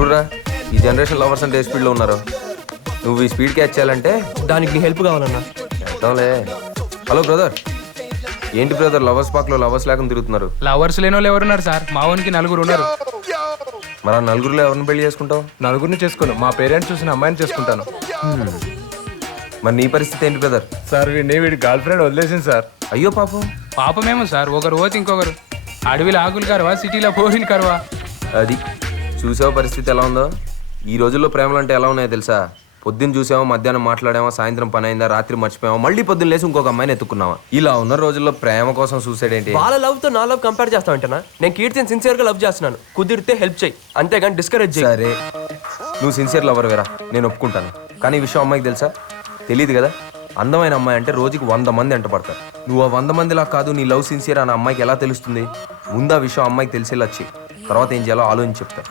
చూడరా ఈ generation lovers అంటే ఏ స్పీడ్లో ఉన్నారు. నువ్వు ఈ స్పీడ్ క్యాచ్ చేయాలంటే దానికి నీ హెల్ప్ కావాలన్నా. చేద్దాంలే హలో బ్రదర్ ఏంటి బ్రదర్ లవర్స్ పార్క్లో లవర్స్ లేకుండా తిరుగుతున్నారు? లవర్స్ లేని వాళ్ళు ఎవరున్నారు సార్? మా వానికి నలుగురు ఉన్నారు. మరి ఆ నలుగురిలో ఎవరిని పెళ్ళి చేసుకుంటావు? నలుగురిని చేసుకోను. మా పేరెంట్స్ చూసిన అమ్మాయిని చేసుకుంటాను. మరి నీ పరిస్థితి ఏంటి బ్రదర్ సార్ వీడిని వీడి గర్ల్ ఫ్రెండ్ వదిలేసింది సార్. అయ్యో పాపం. పాపమేమో సార్ ఒకరు పోతే ఇంకొకరు. అడవిలో ఆకులు కరవా సిటీలో పోహిలు కరవా. అది చూసావు పరిస్థితి ఎలా ఉందో? ఈ రోజుల్లో ప్రేమలు అంటే ఎలా ఉన్నాయో తెలుసా? పొద్దున్న చూసామో మధ్యాహ్నం మాట్లాడామో సాయంత్రం పని అయిందా రాత్రి మర్చిపోయామో మళ్ళీ పొద్దున్న లేసి ఇంకొక అమ్మాయిని ఎత్తుకున్నావా? ఇలా ఉన్న రోజుల్లో ప్రేమ కోసం చూసాడు ఏంటి? వాళ్ళ లవ్తో నా లవ్ కంపేర్ చేస్తావంటనా? నేను కీర్తిని సిన్సియర్గా లవ్ చేస్తున్నాను. కుదిరితే హెల్ప్ చేయి. అంతేగాని డిస్కరేజ్ చేయి. సరే. నువ్వు సిన్సియర్ లవర్ వేరా? నేను ఒప్పుకుంటాను. కానీ ఈ విషయం అమ్మాయికి తెలుసా? తెలియదు కదా? అందమైన అమ్మాయి అంటే రోజుకి వంద మంది ఎంట పడతారు నువ్వు ఆ వంద మందిలా కాదు నీ లవ్ సిన్సియర్ అన్న అమ్మాయికి ఎలా తెలుస్తుంది? ముందు ఆ విషయం అమ్మాయికి తెలిసేలా వచ్చి తర్వాత ఏం చేయాలో ఆలోచించి చెప్తా.